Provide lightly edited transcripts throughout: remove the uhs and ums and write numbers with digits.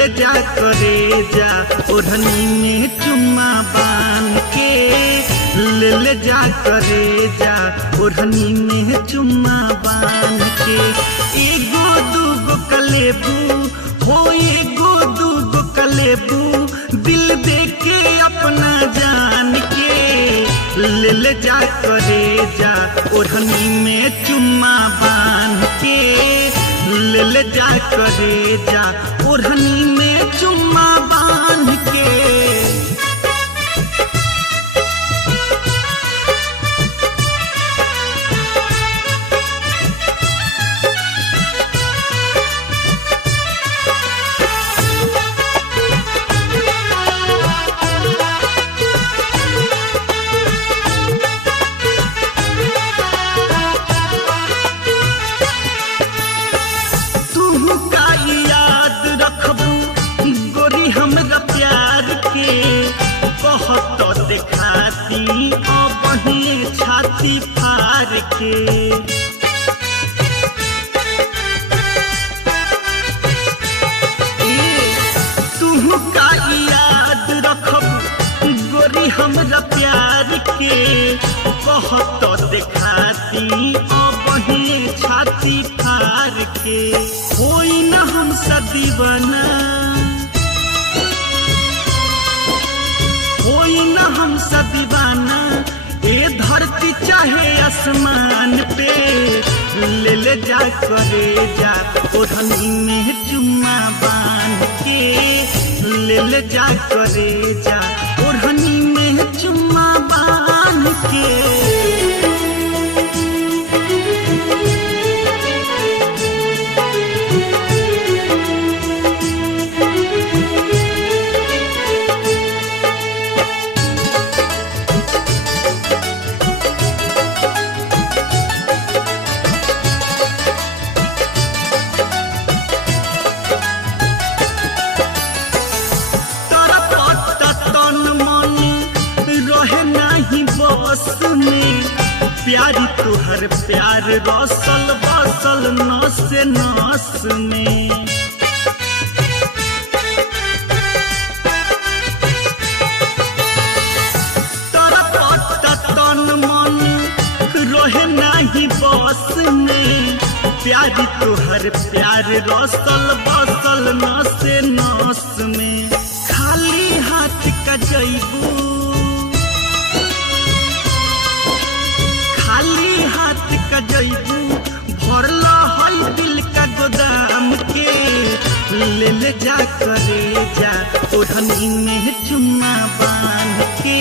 ले जा करे जा ओढ़नी में चुम्मा बांध के ले जा करे जा ओढ़नी में चुम्मा बांध के। एगो दूगो कलेबू हो एगो दूगो कलेबू दिल दे के अपना जान के ले जा करे जा ओढ़नी में चुम्मा बांध के ले जा करे जा ओढ़नी में चुम्मा बांध के। हमरा प्यार के कहत देखाती बही छाती फार के। तू का याद रखब गोरी हमरा प्यार के कहत देखाती बही छाती फार के। होई न हमसे दीवाना होई न हमसे दीवाना ए धरती चाहे आसमान पे ले जा करे जा ओढ़नी में चुम्मा बांध के ले जा करे जा ओढ़नी में चुम्मा बांध के। प्यारी तुहर प्यार रसल बसल नस नस में। तोरा पता तन मन रहे नहीं बस में। प्यारी तुहर प्यार रसल बसल नस नस में। खाली हाथ का जैबू खाली हाथ का जैबू भरला है दिल का गोदाम के ले जा करे जा ओढ़नी में चुम्मा बांध के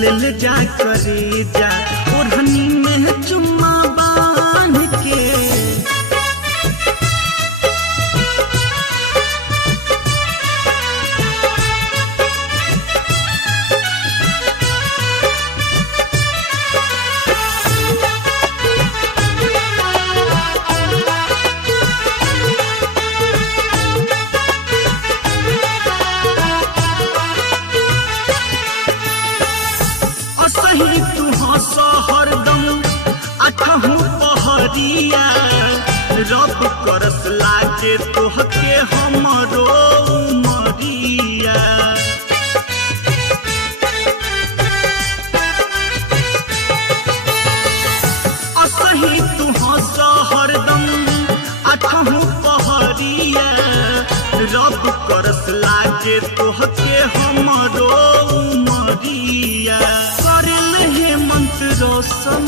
ले जा करे जा ओढ़नी में चुम्मा बांध के। तू हंस हरदम अठहू पहरिया रब करस लागे तोहके हमरो उमरिया। असही तू हंस हरदम अठहू पहरिया रब करस लागे तोहके हमरो उमरिया। रोशन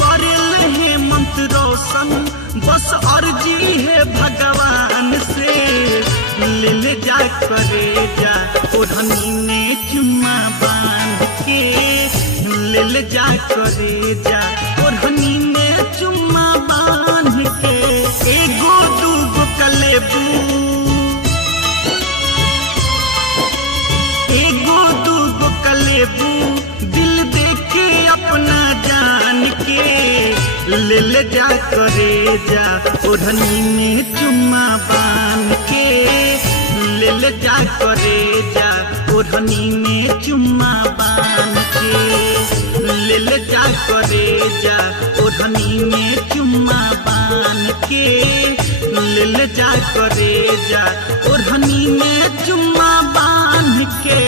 करेल हेमंत रोशन बस अर्जी है भगवान से ले जा करे जा ओढ़नी में चुम्मा बांध के ले जा करे जा ओढ़नी में चुम्मा बांध के। एगो दूगो कलेबू एगो दूगो कलेबू दिल दे के अपना जान के ले जा करे जा ओढ़नी में चुम्मा बांध के ले जा करे जा ओढ़नी में चुम्मा बांध के ले जा करे जा ओढ़नी में चुम्मा बांध के। जा करे जा ओढ़नी में चुम्मा बांध के।